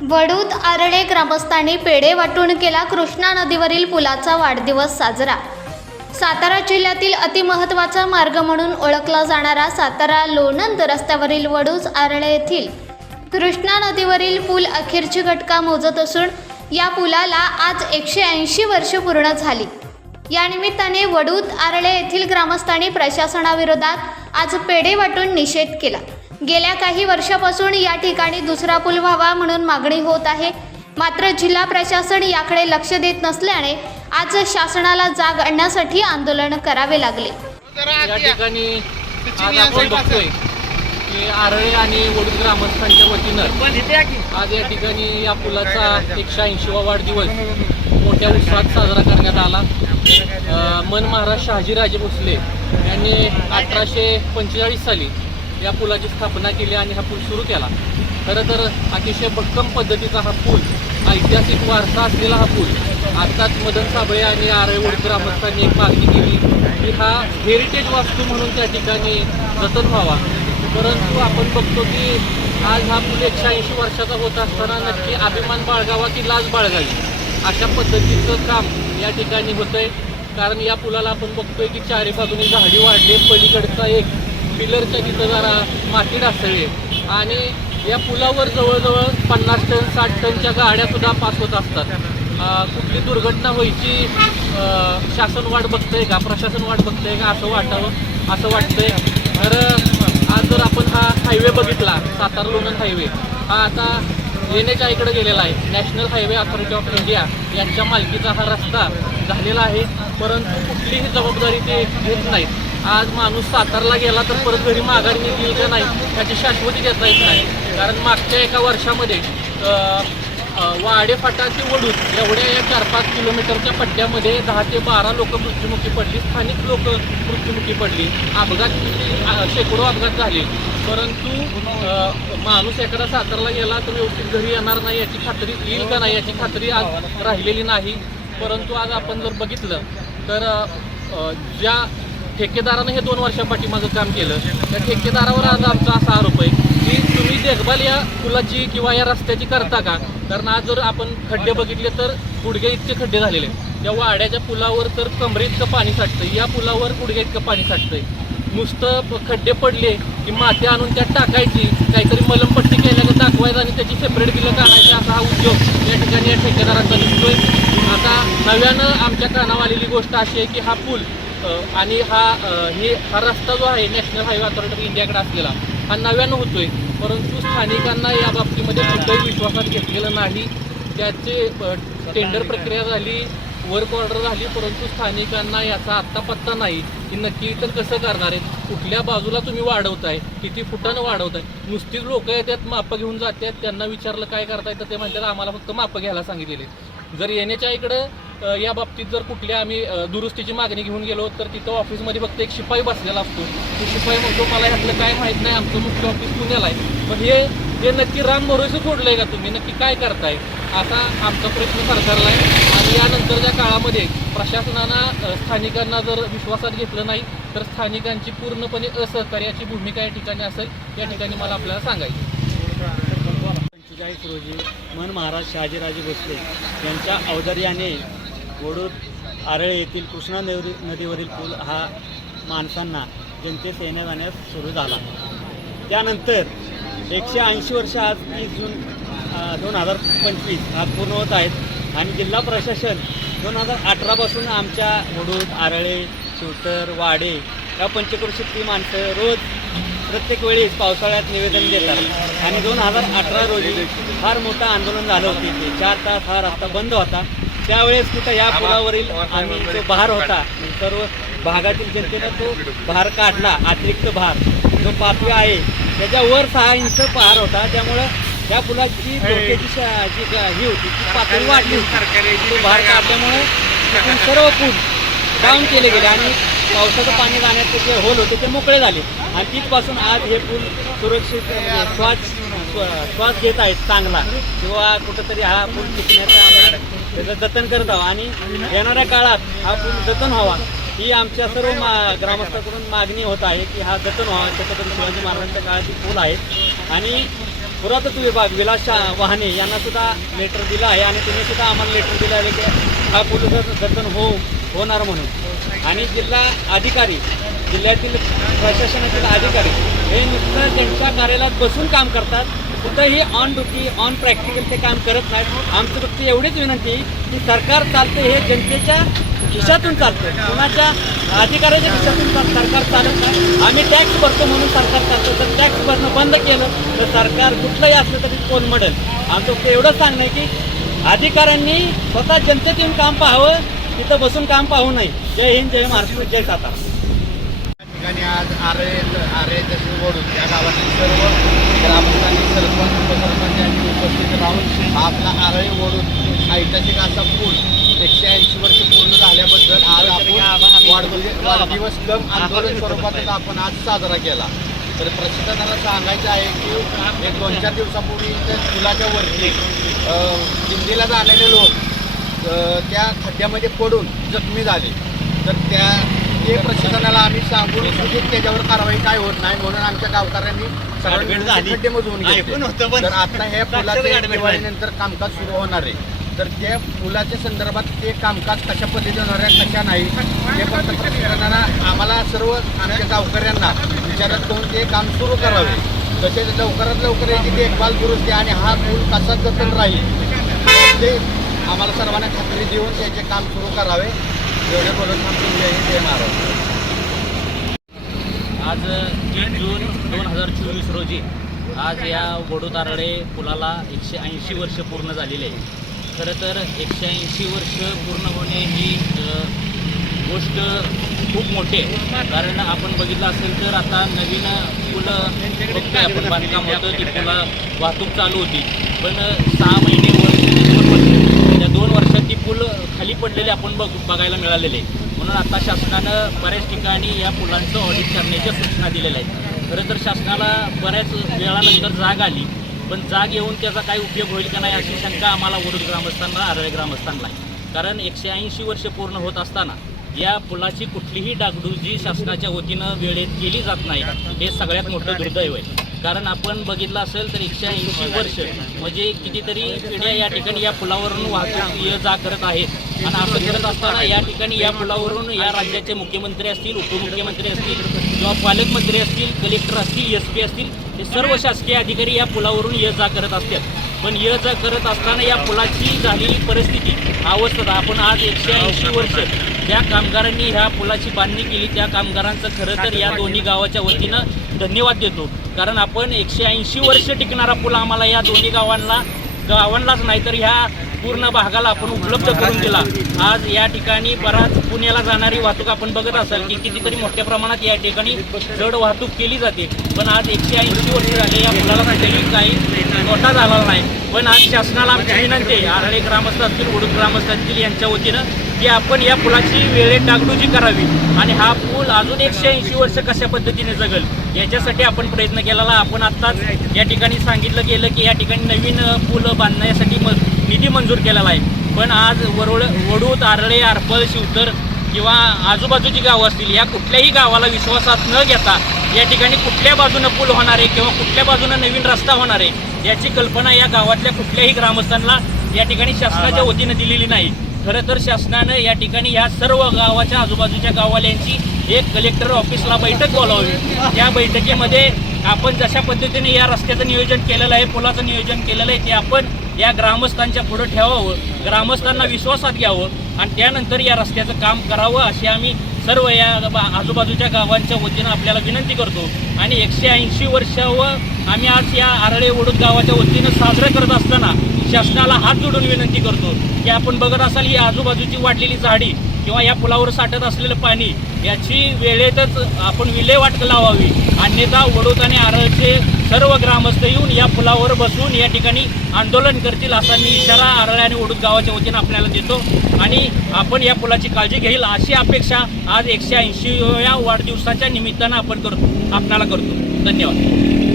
वडूद आरळे ग्रामस्थांनी पेढे वाटून केला कृष्णा नदीवरील पुलाचा वाढदिवस साजरा। सातारा जिल्ह्यातील अतिमहत्त्वाचा मार्ग म्हणून ओळखला जाणारा सातारा लोणंद रस्त्यावरील वडूद आरळे येथील कृष्णा नदीवरील पूल अखेरची घटका मोजत असून या पुलाला आज 180 वर्ष पूर्ण झाली। या निमित्ताने वडूद आरळे येथील ग्रामस्थांनी प्रशासनाविरोधात आज पेढे वाटून निषेध केला। गेल्या काही वर्षापासून या ठिकाणी दुसरा पूल व्हावा म्हणून मागणी होत आहे, मात्र जिल्हा प्रशासन याकडे लक्ष देत नसल्याने आज शासनाला जाग आणण्यासाठी आंदोलन करावे लागले। या ठिकाणी आज आपण बघतोय की आरळे आणि वडूद ग्रामस्थांच्या वतीनं आज या ठिकाणी या पुलाचा 180वा वाढदिवस मोठ्या उत्साहात साजरा करण्यात आला। मन महाराज शहाजीराजे भोसले यांनी 1845 साली या पुलाची स्थापना केली आणि हा पूल सुरू केला। खरं तर अतिशय भक्कम पद्धतीचा हा पूल, ऐतिहासिक वारसा असलेला हा पूल आत्ताच मदन साबळे आणि आरळे वडूद ग्रामस्थांनी एक मागणी केली की हा हेरिटेज वास्तू म्हणून त्या ठिकाणी जतन व्हावा। परंतु आपण बघतो की आज हा पूल 180 वर्षाचा होत असताना नक्की अभिमान बाळगावा की लाज बाळगावी अशा पद्धतीचं काम या ठिकाणी होतंय। कारण या पुलाला आपण बघतोय की चारी बाजूने झाडी वाढले, पलीकडचा एक पिलरच्या तिथं जरा माती डासळली आणि या पुलावर जवळजवळ 50 टन 60 टनच्या गाड्यासुद्धा पास होत असतात। कुठली दुर्घटना व्हायची शासन वाट बघतंय का, प्रशासन वाट बघतंय का असं वाटतंय। तर आज जर आपण हा हायवे बघितला, सातारा लोणंद हायवे हा आता NHAIकडे गेलेला आहे, national highway authority of India यांच्या मालकीचा हा रस्ता झालेला आहे, परंतु कुठलीही जबाबदारी ते घेत नाहीत। आज माणूस सातारला गेला तर परत घरी माघारी निघेल का नाही याची शाश्वती देता येत नाही। कारण मागच्या एका वर्षामध्ये वाडे फाटा ते वडूद एवढ्या या 4-5 किलोमीटरच्या पट्ट्यामध्ये 10 ते 12 लोक मृत्युमुखी पडली, स्थानिक लोक मृत्युमुखी पडली, अपघात शेकडो अपघात झाले। परंतु माणूस एखादा सातारला गेला तर व्यवस्थित घरी येणार नाही याची खात्री, येईल का नाही याची खात्री आज राहिलेली नाही। परंतु आज आपण जर बघितलं तर ज्या ठेकेदारानं हे 2 वर्षापाठीमागं काम केलं त्या ठेकेदारावर आज आमचा असा आरोप आहे की तुम्ही देखभाल या पुलाची किंवा या रस्त्याची करता का? कारण आज जर आपण खड्डे बघितले तर गुडघे इतके खड्डे झालेले, त्या वाड्याच्या पुलावर तर कमरे इतकं पाणी साठतंय, या पुलावर गुडघे इतकं पाणी साठतंय। नुसतं खड्डे पडले की माती आणून त्यात टाकायची, काहीतरी मलमपट्टी केल्यानं दाखवायचं आणि त्याची सेपरेट बिलं काढायची, असा हा उद्योग या ठिकाणी या ठेकेदारांचा दिसतोय। आता नव्यानं आमच्या कानावर आलेली गोष्ट अशी आहे की हा पूल आणि हा रस्ता जो आहे नॅशनल हायवे अथॉरिटी ऑफ इंडियाकडे असलेला हा नव्यानं होतोय, परंतु स्थानिकांना या बाबतीमध्ये कुठल्याही विश्वासात घेतलेलं नाही। त्याचे टेंडर प्रक्रिया झाली, वर्क ऑर्डर झाली, परंतु स्थानिकांना याचा आत्ता पत्ता नाही की नक्की तर कसं करणार आहे, कुठल्या बाजूला तुम्ही वाढवताय, किती फुटानं वाढवताय। नुसतीच लोक येतात मापं घेऊन जातात, त्यांना विचारलं काय करताय तर ते म्हणतात आम्हाला फक्त मापं घ्यायला सांगितलेले। जर NHAIकडं या बाबतीत जर कुठल्या आम्ही दुरुस्तीची मागणी घेऊन गेलो तर तिथं ऑफिसमध्ये फक्त एक शिपाई बसलेला असतो, तो शिपाई म्हणतो मला ह्यातलं काय माहीत नाही, आमचं मुख्य ऑफिस पुण्याला आहे। पण हे नक्की राम भरोसे सोडलंय का तुम्ही, नक्की काय करताय असा आमचा प्रश्न सरकारला आहे। आणि यानंतरच्या काळामध्ये प्रशासनानं स्थानिकांना जर विश्वासात घेतलं नाही तर स्थानिकांची पूर्णपणे असहकार्याची भूमिका या ठिकाणी असेल, या ठिकाणी मला आपल्याला सांगायचं। 45 रोजी मन महाराज शहाजीराजे भोसले यांच्या औदार्याने वडूद आरळे येथील कृष्णा नदीवरील पूल हा माणसांना जनतेस येण्या जाण्यास सुरू झाला। त्यानंतर 180 वर्ष आज 30 जून 2025 आज पूर्ण होत आहेत आणि जिल्हा प्रशासन 2018 पासून आमच्या वडूद आरळे शिवतर वाडे या पंचक्रोशीतली माणसं रोज प्रत्येक वेळेस पावसाळ्यात निवेदन देतात आणि 2018 रोजी फार मोठं आंदोलन झालं होते ते 4 तास हा रस्ता बंद होता। त्यावेळेस कुठं या पुलावरील आम्ही जो भार होता सर्व भागातील जनतेनं तो भार काढला, अतिरिक्त भार जो पातळी आहे त्याच्यावर 6 इंच भार होता, त्यामुळं त्या पुलाची धोक्याची ही होती ती पातळी वाढली होती। तो भार काढल्यामुळे सर्व पूल डाऊन केले गेले आणि पावसाचं पाणी जाण्याचे जे होल होते ते मोकळे झाले आणि तिथपासून आज हे पूल सुरक्षित श्वास घेत आहेत चांगला, किंवा कुठंतरी हा पूल टिकण्याचा त्याचं जतन करत आहोत आणि येणाऱ्या काळात हा पूल जतन व्हावा ही आमच्या सर्व ग्रामस्थांकडून मागणी होत आहे की हा जतन व्हावा। छत्रपती शिवाजी महाराजांच्या काळातील पूल आहे आणि पुरातत्व विभाग विलास वाहने यांना सुद्धा लेटर दिलं आहे आणि तुम्ही सुद्धा आम्हाला लेटर दिलं आहे की हा पूल जतन होणार म्हणून. आणि जिल्हा अधिकारी, जिल्ह्यातील प्रशासनातील अधिकारी हे नुसतं त्यांच्या कार्यालयात बसून काम करतात, कुठंही ऑन ड्युटी ऑन प्रॅक्टिकल ते काम करत नाहीत. आमचं फक्त एवढीच विनंती की सरकार चालते हे जनतेच्या खिशातून चालतं, कुणाच्या अधिकाऱ्याच्या खिशातून सरकार चालत नाही. आम्ही टॅक्स भरतो म्हणून सरकार चालतं. जर टॅक्स भरणं बंद केलं तर सरकार कुठलंही असलं तरी कोलमडेल. आमचं फक्त एवढंच सांगणं आहे की अधिकाऱ्यांनी स्वतः जनतेत येऊन काम पाहावं, तिथं बसून काम पाहू नये. जय हिंद, जय महाराष्ट्र, जय सातारा. ठिकाणी आज आरे तसे ओढून त्या गावातील सर्व ग्रामस्थांनी सरपंच उपसरपंच यांनी उपस्थित राहून आपला आरळे ओढून ऐतिहासिक असा पूल 180 वर्ष पूर्ण झाल्याबद्दल आज आपण वाढदिवस दम आंदोलन स्वरूपातच आपण आज साजरा केला. तर प्रशासनाला सांगायचं आहे की एक 2-4 दिवसापूर्वी इथं पुलाच्या वरती दिंडीला जाणारे लोक त्या खड्ड्यामध्ये पडून जखमी झाले. तर ते प्रशासनाला आम्ही सांगून की त्याच्यावर कारवाई काय होत नाही म्हणून आमच्या गावकऱ्यांनी सगळ्यांनी खड्डे मजवून घेतले. तर आता हे पुलाच्या दिवाळीनंतर कामकाज सुरू होणार आहे. तर त्या पुलाच्या संदर्भात ते कामकाज कशा पद्धतीने होणार आहे कशा नाही ते पण प्रशासनाला आम्हाला सर्व आमच्या गावकऱ्यांना विचारात घेऊन ते काम सुरू करावे. तसेच लवकरात लवकर याची देखभाल दुरुस्ती आणि हा पूल कसा जतन राहील ते आम्हाला सर्वांना खात्री देऊन त्याचे काम सुरू करावे. एवढे बोलून आमचं जय हिंद, जय महाराष्ट्र. आज 3 जून 2024 रोजी आज या वडूद आरळे पुलाला 180 वर्ष पूर्ण झालेले आहे. खरं तर 180 वर्ष पूर्ण होणे ही गोष्ट खूप मोठी आहे. कारण आपण बघितलं असेल तर आता नवीन पुलं बघतोय आपण, बांधकाम होतं, ती पुला वाहतूक चालू होती. पण 6 महिने त्या 2 वर्षात ती पूल खाली पडलेले आपण बघायला मिळालेले. म्हणून आता शासनानं बऱ्याच ठिकाणी या पुलांचं ऑडिट करण्याच्या सूचना दिलेल्या आहेत. खरं तर शासनाला बऱ्याच वेळानंतर जाग आली, पण जाग येऊन त्याचा काय उपयोग होईल का नाही अशी शंका आम्हाला वडूद ग्रामस्थांना, आरळे ग्रामस्थांना आहे. कारण 180 वर्ष पूर्ण होत असताना या पुलाची कुठलीही डागडुजी शासनाच्या वतीनं वेळेत केली जात नाही, हे सगळ्यात मोठं दुर्दैव आहे. कारण आपण बघितलं असेल तर 180 वर्ष म्हणजे कितीतरी पिढ्या या ठिकाणी या पुलावरून वाहतूक ये जा करत आहेत. आणि असं करत असताना या ठिकाणी या पुलावरून या राज्याचे मुख्यमंत्री असतील, उपमुख्यमंत्री असतील किंवा पालकमंत्री असतील, कलेक्टर असतील, SP असतील, हे सर्व शासकीय अधिकारी या पुलावरून ये जा करत असतात. पण ये जा करत असताना या पुलाची झालेली परिस्थिती, अवस्था आपण आज 180 वर्ष ज्या कामगारांनी ह्या पुलाची बांधणी केली त्या कामगारांचं खरं तर या दोन्ही गावाच्या वतीनं धन्यवाद देतो. कारण आपण 180 वर्ष टिकणारा पूल आम्हाला या दोन्ही गावांनाच नाही तर ह्या पूर्ण भागाला आपण उपलब्ध करून दिला. आज या ठिकाणी बराच पुण्याला जाणारी वाहतूक आपण बघत असाल की कितीतरी मोठ्या प्रमाणात या ठिकाणी जड वाहतूक केली जाते. पण आज 180 वर्ष झाले या पुलाला कुठेही काही तोटा झाला नाही. पण आज शासनाला आमची विनंती आहे, आरळे ग्रामस्थ असतील, वडूद ग्रामस्थ असतील यांच्या वतीनं की आपण या पुलाची वेळेत डागडुजी करावी आणि हा पूल अजून 180 वर्ष कशा पद्धतीने जगल याच्यासाठी आपण प्रयत्न केलेला. आपण आत्ताच या ठिकाणी सांगितलं गेलं की या ठिकाणी नवीन पूल बांधण्यासाठी निधी मंजूर केलेला आहे. पण आज वडूद, आरळे, आरपळ, शिवतर किंवा आजूबाजूची गावं असतील या कुठल्याही गावाला विश्वासात न घेता या ठिकाणी कुठल्या बाजूनं पूल होणार आहे किंवा कुठल्या बाजूनं नवीन रस्ता होणार आहे याची कल्पना या गावातल्या कुठल्याही ग्रामस्थांना या ठिकाणी शासनाच्या वतीनं दिलेली नाही. खरं तर शासनानं या ठिकाणी ह्या सर्व गावाच्या आजूबाजूच्या गाववाल्यांची एक कलेक्टर ऑफिसला बैठक बोलावी. त्या बैठकीमध्ये आपण जशा पद्धतीने या रस्त्याचं नियोजन केलेलं आहे, पुलाचं नियोजन केलेलं आहे ते आपण या ग्रामस्थांच्या पुढे ठेवावं, ग्रामस्थांना विश्वासात घ्यावं आणि त्यानंतर या रस्त्याचं काम करावं अशी आम्ही सर्व या आजूबाजूच्या गावांच्या वतीनं आपल्याला विनंती करतो. आणि 180 वर्षावर आम्ही आज या आरळे वडूद गावाच्या वतीनं साजरं करत असताना शासनाला हात जोडून विनंती करतो की आपण बघत असाल ही आजूबाजूची वाढलेली झाडी किंवा या पुलावर साठत असलेलं पाणी याची वेळेतच आपण विल्हेवाट लावावी. अन्यथा वडूद आणि आरळचे सर्व ग्रामस्थ येऊन या पुलावर बसून या ठिकाणी आंदोलन करतील असा मी इशारा आरळे आणि वडूद गावाच्या वतीनं आपल्याला देतो. आणि आपण या पुलाची काळजी घेईल अशी अपेक्षा आज 180व्या वाढदिवसाच्या निमित्तानं आपण आपणाला करतो. धन्यवाद.